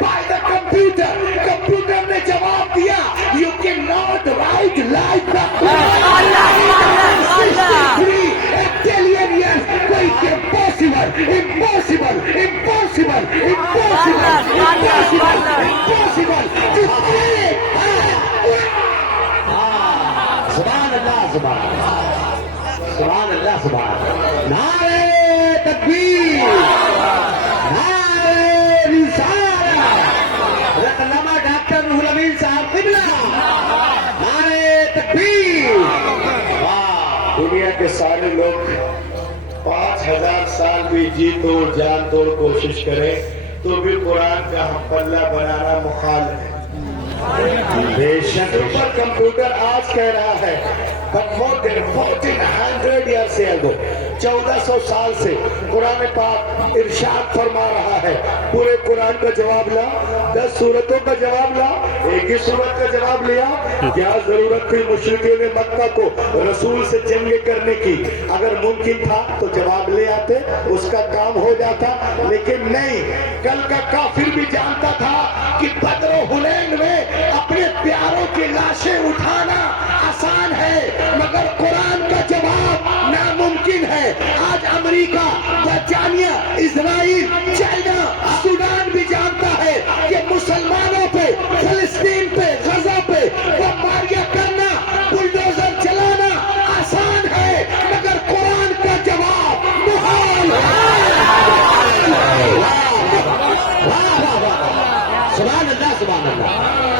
by the computer. Computer نے جواب دیا you cannot write like the Quran. 63 billion years. کوئی impossible, impossible, impossible, impossible, impossible, impossible. سبحان اللہ سبحان اللہ سبحان نعرہ تکبیر نعرہ رسالت علامہ ڈاکٹر روح الامین صاحب قبلہ نعرہ تکبیر. واہ دنیا کے سارے لوگ 5000 سال بھی جی توڑ جان توڑ کوشش کریں تو بھی قرآن کا ہم پلہ بنانا محال ہے. بے شک سپر کمپیوٹر آج کہہ رہا ہے but more than 1400 years ago 1400 سال سے قرآن پاک ارشاد فرما رہا ہے. پورے قرآن کا جواب لا 10 سورتوں کا جواب لا ایک ہی سورت کا جواب لیا. کیا ضرورت تھی مشرکین مکہ کو رسول سے جنگ کرنے کی؟ اگر ممکن تھا تو جواب لے آتے اس کا کام ہو جاتا لیکن نہیں. کل کا کافر بھی جانتا تھا کہ بدر و حنین میں اپنے پیاروں کی لاشیں اٹھانا آسان ہے مگر قرآن کا جواب ناممکن ہے. آج امریکہ برطانیہ اسرائیل چائنا سوڈان بھی جانتا ہے کہ مسلمانوں پہ فلسطین پہ غزہ پہ بمباریاں کرنا بلڈوزر چلانا آسان ہے مگر قرآن کا جواب محال ہے. سبحان اللہ سبحان اللہ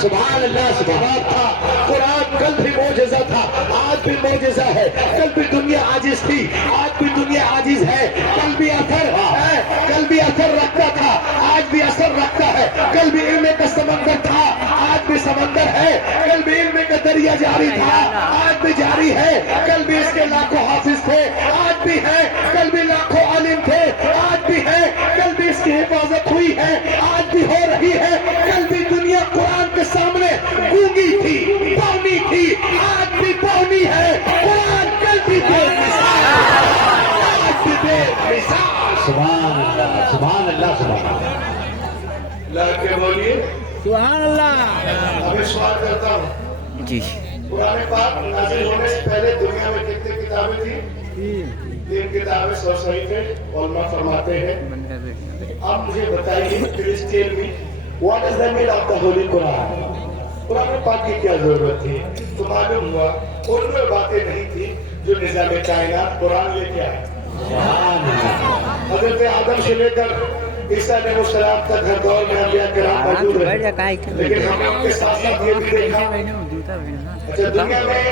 سبحان اللہ سبحان تھا. قرآن کل بھی معجزہ تھا آج بھی معجزہ ہے. کل بھی دنیا عاجز تھی آج بھی دنیا عاجز ہے. کل بھی اثر ہے کل بھی اثر رکھتا تھا آج بھی اثر رکھتا ہے. کل بھی علم کا سمندر تھا آج بھی سمندر ہے. کل بھی علم کا دریا جاری تھا آج بھی جاری ہے. کل بھی اس کے لاکھوں حافظ تھے آج بھی ہے. کل بھی لاکھوں عالم تھے آج بھی ہے. کل بھی اس کی حفاظت ہوئی ہے آج بھی ہو رہی ہے. کل بھی دنیا قرآن کے سامنے گونگی تھی بونی تھی آج بھی بونی ہے. قرآن کل بھی بے مثال آج بھی بے مثال. سبحان اللہ سبحان اللہ سبحان اللہ. لا کے بولیے سبحان اللہ. ابھی سوال کرتا ہوں جی قرآن پاک نازل ہونے سے پہلے دنیا میں کتنی کتابیں تھیں؟ 3 کتابیں سو صحیح تھے. علماء فرماتے ہیں. آپ مجھے بتائیے کرسچین میں what is the meaning of the holy Quran? قرآن پاک کی کیا ضرورت تھی؟ تو معلوم ہوا ان میں باتیں نہیں تھی جو نظام کائنات قرآن لے کے آئے. حضرت آدم سے لے کر عیسیٰ علیہ السلام تک ہر دور میں انبیاء کرام موجود رہے لیکن ہم نے ان کے ساتھ ساتھ یہ بھی دیکھا اچھا دنیا میں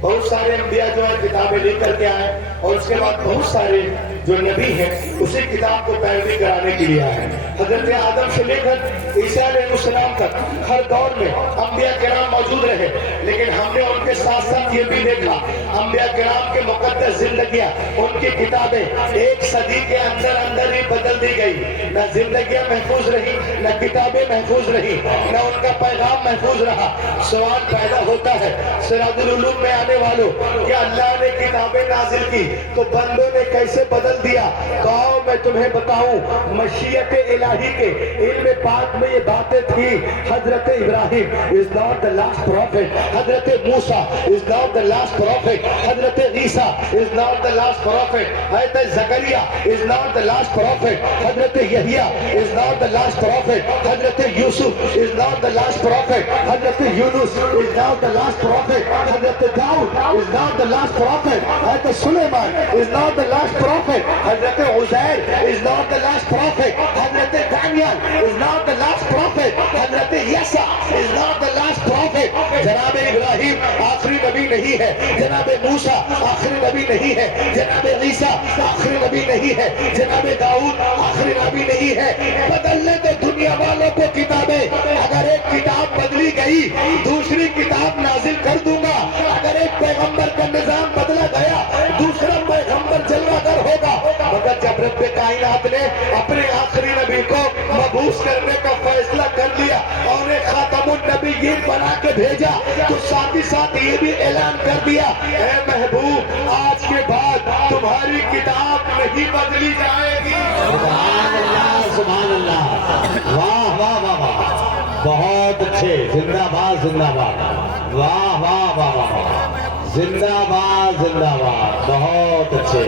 بہت سارے انبیاء جو ہے کتابیں لے کر کے آئے اور اس کے بعد بہت سارے جو نبی ہیں اسی کتاب کو پیروی کرانے کے لیے آئے. حضرت آدم سے لے کر عیسیٰ علیہ السلام تک ہر دور میں انبیاء کرام موجود رہے لیکن ہم نے ان کے ساتھ ساتھ یہ بھی دیکھا انبیاء کرام کے مقدس زندگیاں ان کی کتابیں ایک صدی کے اندر اندر ہی بدل دی گئی. نہ زندگیاں محفوظ رہی نہ کتابیں محفوظ رہی نہ ان کا پیغام محفوظ رہا. سوال پیدا ہوتا ہے سراج العلوم میں آنے والوں کہ اللہ نے کتابیں نازل کی تو بندوں نے کیسے بدل دیا؟ تو آؤ میں تمہیں بتاؤں. مشیت الہی کے علم پاک میں یہ باتیں تھی. حضرت ابراہیم is not the last prophet. حضرت موسیٰ is not the last prophet. حضرت عیسیٰ is not the last prophet. حضرت زکریا is not the last prophet. حضرت یحییٰ is not the last prophet. حضرت یوسف is not the last prophet. حضرت یونس is not the last prophet. حضرت داؤد is not the last prophet. حضرت سلیمان is not the last prophet. حضرت Uzair is not the last prophet. حضرت Daniyal is not the last prophet. حضرت یسع is not the last prophet. جناب ابراہیم آخری نبی نہیں ہے. جناب موسیٰ آخری نبی نہیں ہے. جناب عیسیٰ آخری نبی نہیں ہے. جناب داؤد آخری نبی نہیں ہے. بدلنے تو دنیا والوں کو کتابیں. اگر ایک کتاب بدلی گئی دوسری کتاب نازل کر دوں گا. اگر ایک پیغمبر کا نظام بدلا گیا دوسرا پیغمبر جلوہ گر ہوگا. مگر جب رب کائنات نے اپنے آخری نبی کو مبعوث کرنے کا فیصلہ کر لیا اور ایک خاتم النبیین بنا کے بھیجا تو ساتھ ہی ساتھ یہ بھی اعلان کر دیا اے محبوب آج کے بعد تمہاری کتاب نہیں بدلی جائے گی. سبحان اللہ سبحان اللہ واہ واہ واہ واہ، بہت اچھے، زندہ باد زندہ باد، واہ واہ واہ واہ، زندہ باد زندہ باد، بہت اچھے،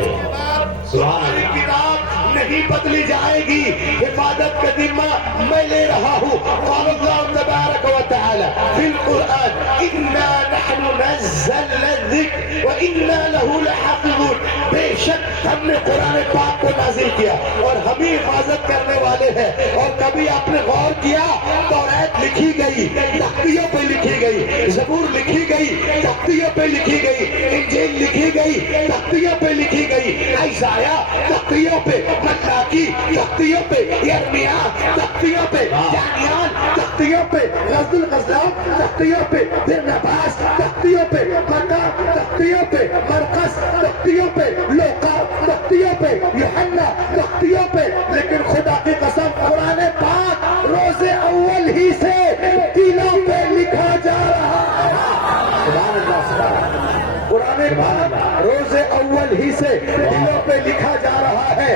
سبحان اللہ۔ کتاب نہیں بدلی جائے گی، حفاظت کا ذمہ میں لے رہا ہوں۔ قال اللہ تبارک و تعالی فی القرآن انا نحن نزلنا الذکر وانا له لحافظون، بے شک ہم نے قرآن پاک کو نازل کیا اور ہم ہی حفاظت کرنے والے ہیں۔ اور کبھی آپ نے غور کیا، توریت لکھی گئی تختیوں پہ لکھی گئی، زبور لکھی گئی تختیوں پہ لکھی گئی، انجیل لکھی گئی تختیوں پہ لکھی گئی، عیسائیہ تختیوں پہ، ملاکی تختیوں پہ، یرمیاہ تختیوں پہ، دانیال تختیوں پہ، رسد الغزلان تختیوں پہ، پھر نباس تختیوں پہ، مکہ تختیوں پہ، مرقس تختیوں پہ، لوقا تختیوں پہ، یوحنا تختیوں پہ۔ لیکن خدا کی قسم قرآن پاک روز اول ہی سے دلوں پہ لکھا جا رہا ہے۔ سبحان اللہ، سبحان اللہ۔ قرآن پاک روز اول ہی سے دلوں پہ لکھا جا رہا ہے۔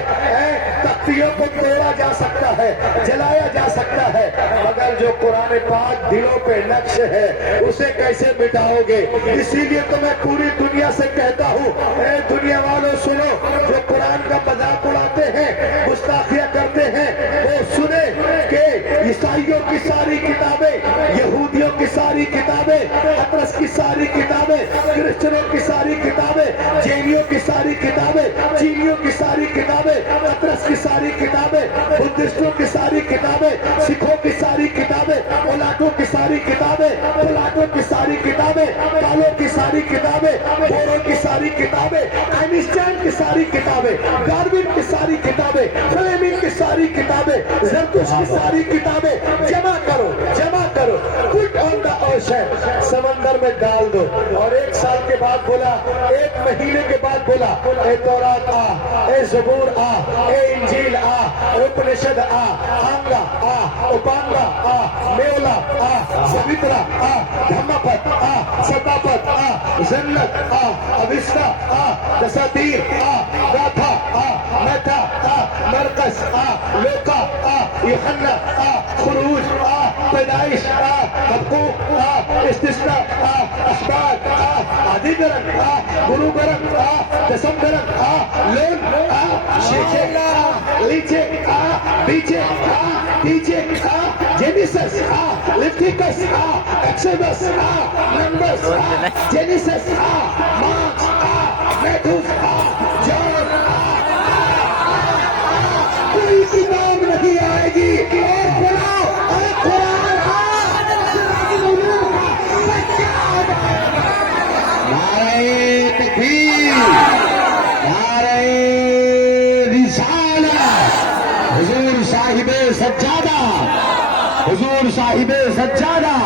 تختیوں کو توڑا جا سکتا ہے، جلایا جا سکتا ہے، مگر جو قرآن پاک دلوں پہ نقش ہے اسے کیسے مٹاؤ گے؟ اسی لیے تو میں پوری دنیا سے کہتا ہوں، اے دنیا والوں سنو، جو قرآن کا مذاق اڑاتے ہیں، گستاخیاں کرتے ہیں، وہ سنیں کہ عیسائیوں کی ساری کتابیں، یہودیوں کی ساری کتابیں، پطرس کی ساری کتابیں، کرسچنوں کی ساری کتابیں، جینیوں کی ساری کتابیں، چینیوں کی ساری کتابیں، پطرس کی ساری کتابیں، بدھسٹوں کی ساری کتابیں، سکھوں کی ساری کتابیں، اولاٹوں کی ساری کتابیں، پلاٹوں کی ساری کتابیں، پالوں کی ساری کتابیں، بوروں کی ساری کتابیں، آئنسٹائن کی ساری کتابیں، ڈارون کی ساری کتابیں، فلیمنگ کی ساری کتابیں، زرتشت کی ساری کتابیں جمع کرو، جمع کرو، پٹ آن دا اوشن، سمندر میں ڈال دو۔ اور ایک سال کے بعد بولا، ایک مہینے کے بعد بولا، اے تورات آ، اے زبور آ، اے انجیل آ، اپنشد آ، آنگا آ، اپانگا آ، میولا آ، سویترا آ، دھمپت آ، ستاپت آ، زنت آ، اوستا آ، دساتیر آ، گاتھا آ، میتھا آ، مرقس آ، لوکا آ، یوحنا آ، خروج آ، پیدائش آ، حقوق آ، استثناء آ، اخبار آ، آدھی گرم آ، گرو گرم آ، دسم گرم آ، لون آ، شیچے آ، لیچے آ، بیچے آ، پیچے آ، جینیسس آ، لیویٹیکس آ، ایکسوڈس آ، نمبرز آ، جینیسس آ، مارکس آ، میتھوس آ، جان آ، کوئی کتاب نہیں آئے گی اور بلاؤ اور قرآن نعرہ تکبیر، نعرہ رسالت، حضور صاحب سجادہ، حضور صاحب سجادہ،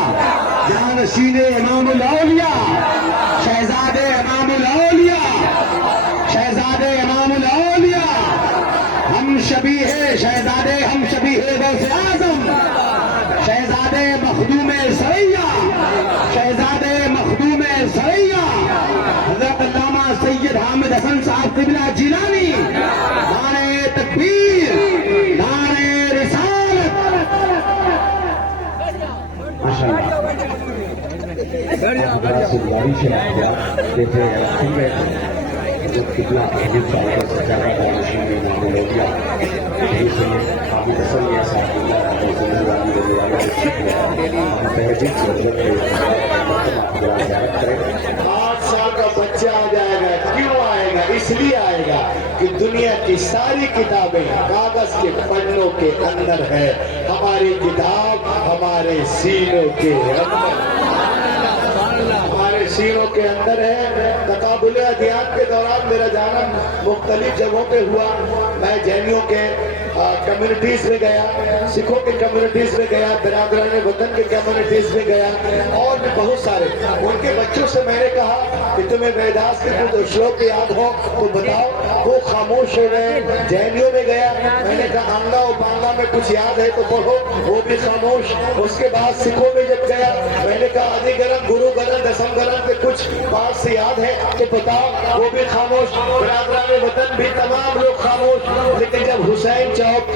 جانشین امام الاولیاء، شہزادے امام الاولیاء، شہزادے امام الاولیاء، ہم شبیہ شہزادے، ہم شبیہ غوث اعظم، شہزادے مخدوم سریا، شہزادے مخدوم سریا، حضرت علامہ سید حامد حسن صاحب قبلہ جیلانی، نعرہ تکبیر، نعرہ رسالت۔ آٹھ سال کا بچہ آ جائے گا، کیوں آئے گا؟ اس لیے آئے گا کہ دنیا کی ساری کتابیں کاغذ کے پنوں کے اندر ہے، ہماری کتاب ہمارے سینوں کے اندر، ہمارے سینوں کے اندر ہے۔ تقابل ادیان کے دوران میرا جانا مختلف جگہوں پہ ہوا، میں جینیوں کے کمیونٹیز میں گیا، سکھوں کے کمیونٹیز میں گیا، برادران وطن کے کمیونٹیز میں گیا، اور بھی بہت سارے۔ ان کے بچوں سے میں نے کہا کہ تمہیں ویداس کے کچھ شلوک یاد ہو تو بتاؤ، وہ خاموش ہو گئے۔ جینیوں میں گیا، میں نے کہا آنگا و پانگا میں کچھ یاد ہے تو بولو، وہ بھی خاموش۔ اس کے بعد سکھوں میں جب گیا، میں نے کہا آدھی گرم، گرو گرم، دسم گرم کے کچھ بات سے یاد ہے تو بتاؤ، وہ بھی خاموش۔ برادران وطن بھی تمام لوگ خاموش۔ لیکن جب حسین چوک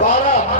12,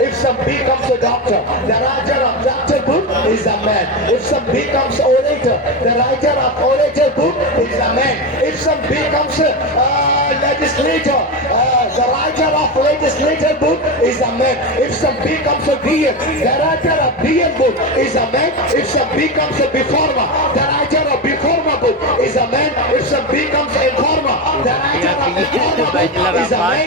If some becomes a doctor, the writer of doctor book is a man. If some becomes orator, the writer of orator book is a man. If some becomes legislator, the writer of legislator book is a man. If some becomes a DM, the writer of DM book is a man. If some becomes a reformer, the writer of reformer book is a man. If some becomes a informer, the writer of informer book is a man.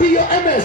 POMS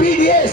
PDS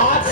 8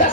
10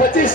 25